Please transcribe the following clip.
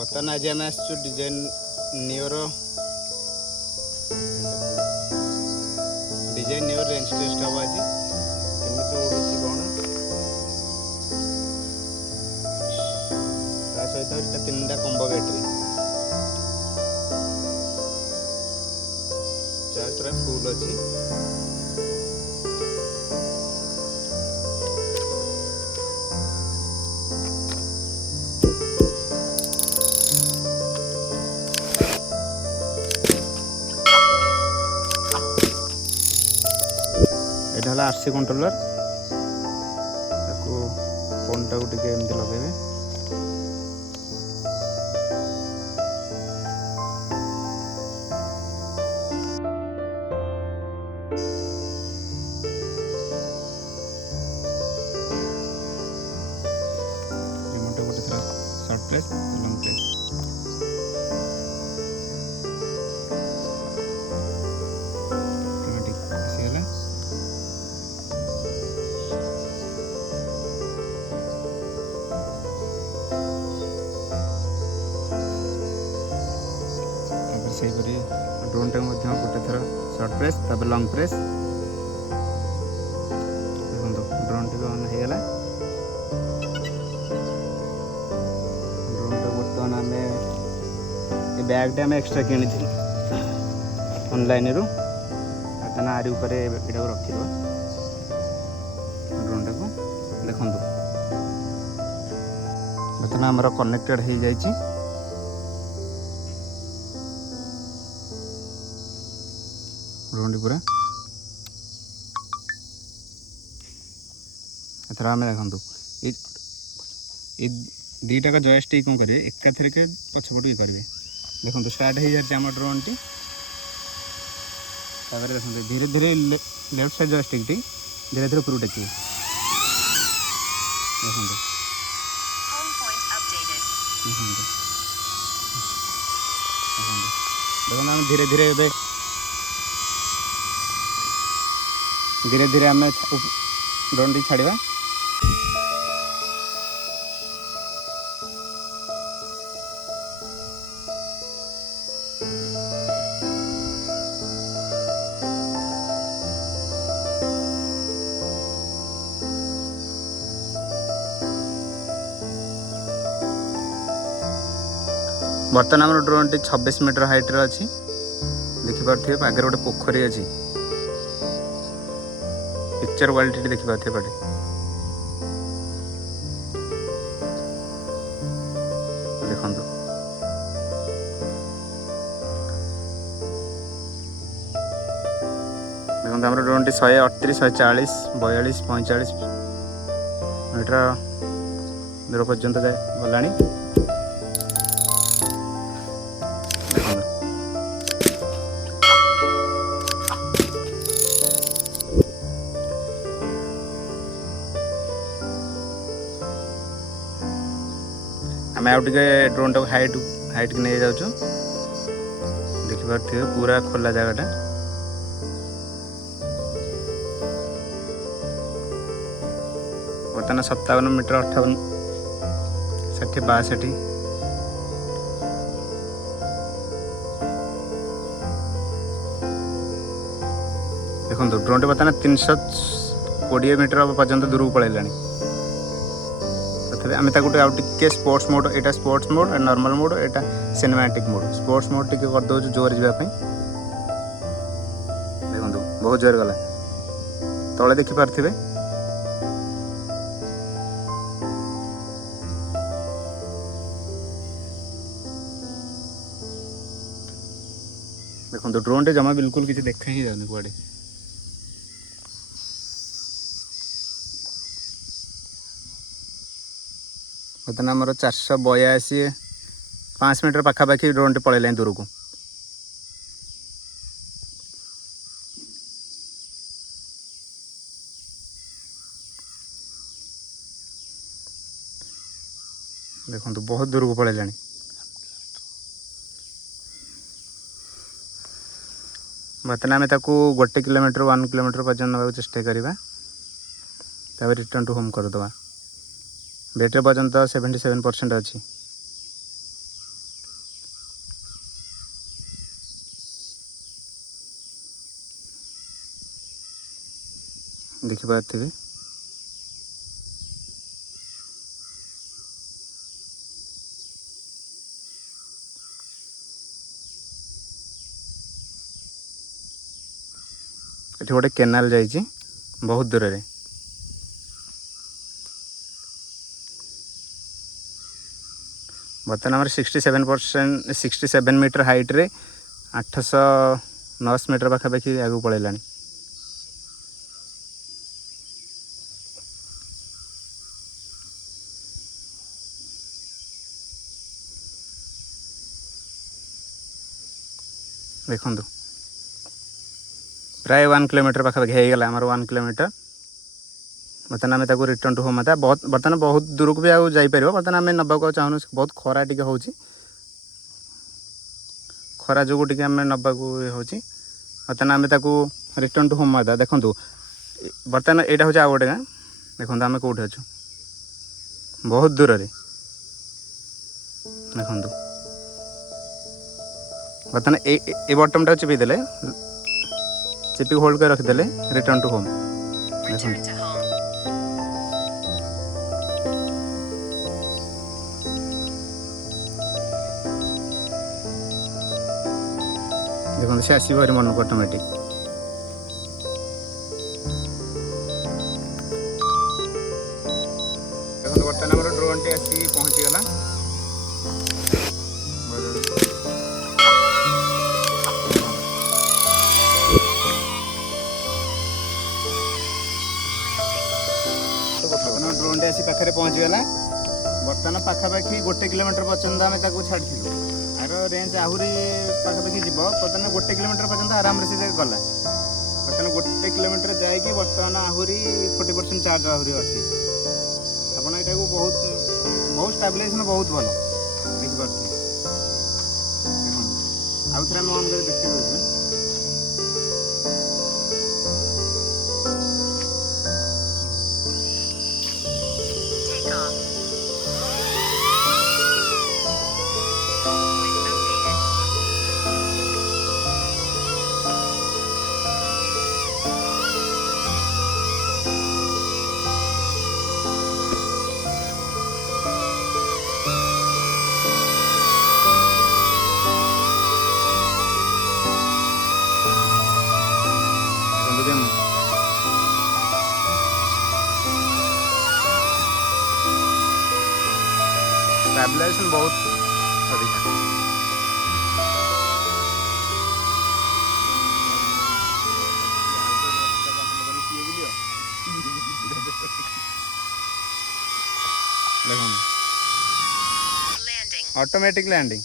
बर्तमान आज आम आसु डिजाइन नियर रेंज टेस्ट हम आज केमी उड़ूँ कौन ता सहित 3टा कम्बो बैटरी चार्ज पूरा फुल अच्छी। এটা হলো আরসি কন্ট্রোলর তাকু ফোনটাକୁ ଟିକେ ଏମିତି ଲଗେଇବେ। ରିମୋଟ ଗୋଟେ ଥର short press long press automatic ଆସିଗଲା। सेपरी ड्रोन टाइम गोटे थर सर्ट प्रेस तब लंग प्रेस देखो ड्रोन टी ऑन हो गला। ड्रोन टा बर्तमान आम ये बैग टे आम एक्सट्रा किनी ऑनलाइन रु बर्तमान आरी ऊपर एटा रखी ड्रोन टा को देखो बर्तमान आमर कनेक्टेड हो जाइए। ड्रोन पूरा एथर आम देखु ये दीटा का जॉयस्टिक कौन करेंगे एकाथर के पछपट भी करेंगे। देखो स्टार्ट हो जाए आम ड्रोन टी देखो धीरे धीरे लेफ्ट साइड जॉयस्टिक टी धीरे धीरे ऊपर टेकिए देखो देखो आम धीरे धीरे धीरे धीरे आम ड्रोन टी छाड़ा बर्तमान आम ड्रोन टी 26 मीटर हाइट रे अच्छी देखिपे आगे गोटे पोखरी अच्छी पिक्चर क्वालिटी देखिए पटे देखो देखो आम ड्रोन टी 138 140 42 45 मीटर दूर पर्यंत जाए गला। आम आउ टे ड्रोन टाक हाइट हाइट की नहीं जाऊँ देखिपे पूरा खोला जगटा बर्तमान 57 मीटर 58 60 62 देखो ड्रोन टी बर्तमान 320 मीटर पर्यंत दूर को पलैला। आम टे स्पोर्ट्स मोड एटा स्पोर्ट्स मोड नॉर्मल मोड एटा cinematic mode sports mode T कर दो जोर जावाई देखो बहुत जोर गला तले देखिपे देखो ड्रोन टे जमा बिल्कुल किसी देखा ही जाने कुआडे। बर्तमान आमर 482 5 मीटर पाखापाखि ड्रोन टे पलैला दूर को देखो बहुत दूर को पलैला। बर्तमान आम गोटे किलोमीटर 1 किलोमीटर पर्यटन ना चेष्टा करवा रिटर्न टू होम करदे। बैटेरी पर्यंत 77% अच्छी। ଦେଖିପାରୁଥିବେ। ଏଠି ଗୋଟେ କେନାଲ ଯାଇଛି ବହୁତ ଦୂରରେ। ବର୍ତ୍ତମାନ ଆମର 67 ମିଟର ହାଇଟ୍ରେ 890 ମିଟର ପାଖାପାଖି ଆଗକୁ ପଳେଇଲାଣି। ଦେଖନ୍ତୁ प्राय 1 किलोमीटर पाखापाखि होगा आमर 1 किलोमीटर। बर्तमान आम ताको रिटर्न टू होम था बर्तमान बहुत दूर को भी आईपर। बर्तमान आम नबाक चाहूँ बहुत खरा टी हो खरा जो टी आम नबाक हो। बर्तमान आम ताको रिटर्न टू होम था। देखो बर्तमान यहाँ हूँ आउ गोटे गाँ। देखो आम कौटे अच्छु बहुत दूर रे। देखो बर्तमान ये बटन टाक चिपीदे चिपी होल्ड कर रखिदे रिटर्न टू होम। देखो से आसो भारी मन को ऑटोमेटिक। देखो बर्तमान आम ड्रोन टी आसी पहुँची गला। ड्रोन टी आसी पाखे पहुँचीगला। बर्तमान पाखापाखि 1 किलोमीटर पर्यंत आम छाड़ी आर रेंज आहरी पाखापाखि जीव। बर्तमान 1 किलोमीटर पर्यंत आराम से गला। बर्तमान 1 किलोमीटर जाकि बर्तमान आहरी 40% चार्ज आहरी अच्छी। आपड़ यहाँ बहुत बहुत स्टाबिलाइजेशन बहुत भल देखिए। आउ थे आम ऑन कर देखिए। स्टेबलाइजेशन बहुत अधिक है। Automatic landing.